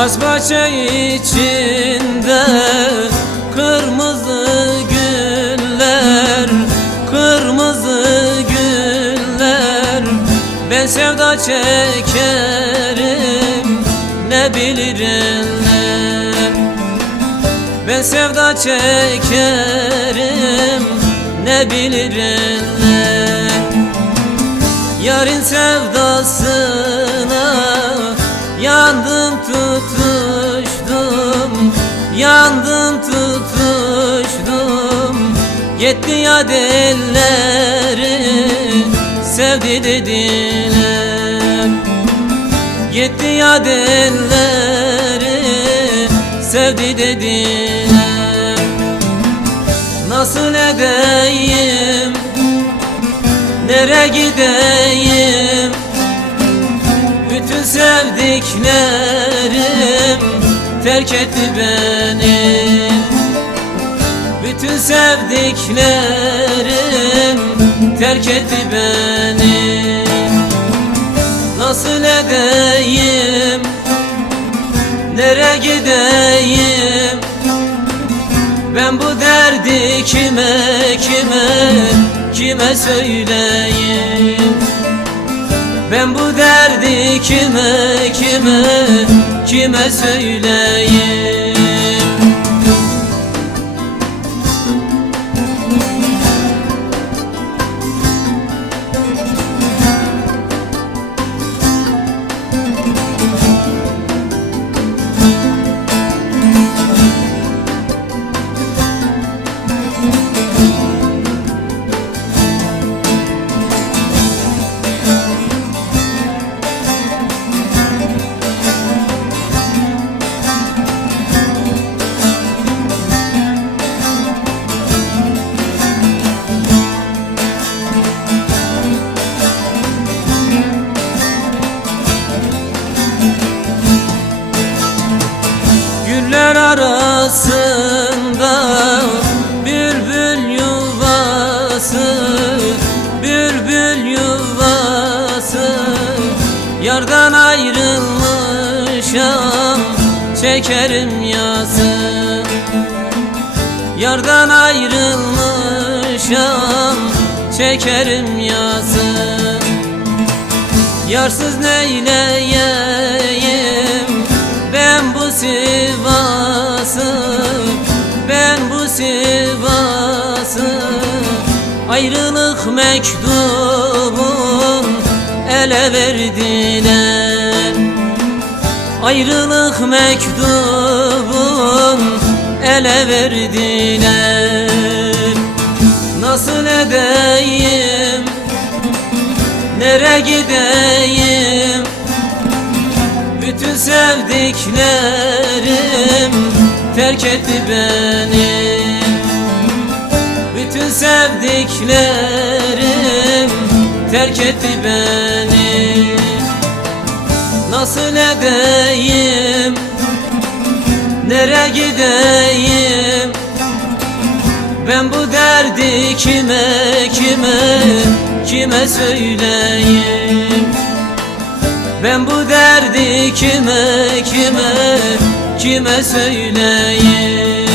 Has bahçe içinde kırmızı güller Kırmızı güller. Ben sevda çekerim ne bilirler Ben? Sevda çekerim ne bilirler Yarın sevdasına yandım tutuştum. Yandım tutuştum. Yetti ya elleri sevdi dediler. Yetti ya elleri sevdi dediler. Nasıl edeyim? Nere gideyim Bütün sevdiklerim terk etti beni. Bütün sevdiklerim terk etti beni. Nasıl edeyim Nere gideyim? Ben bu derdi kime kime kime söyleyeyim Ben bu derdi kime kime kime söyleyeyim arasında bülbül yuvası Bülbül yuvası. Yardan ayrılmışam çekerim yası Yardan ayrılmışam çekerim yası Yarsız neyleyeyim Ayrılık mektubun ele verdiler Ayrılık mektubun ele verdiler Nasıl edeyim? Nere gideyim? Bütün sevdiklerim terk etti beni Bütün sevdiklerim terk etti beni. Nasıl edeyim? Nere gideyim? Ben bu derdi kime kime kime söyleyeyim? Ben bu derdi kime kime kime söyleyeyim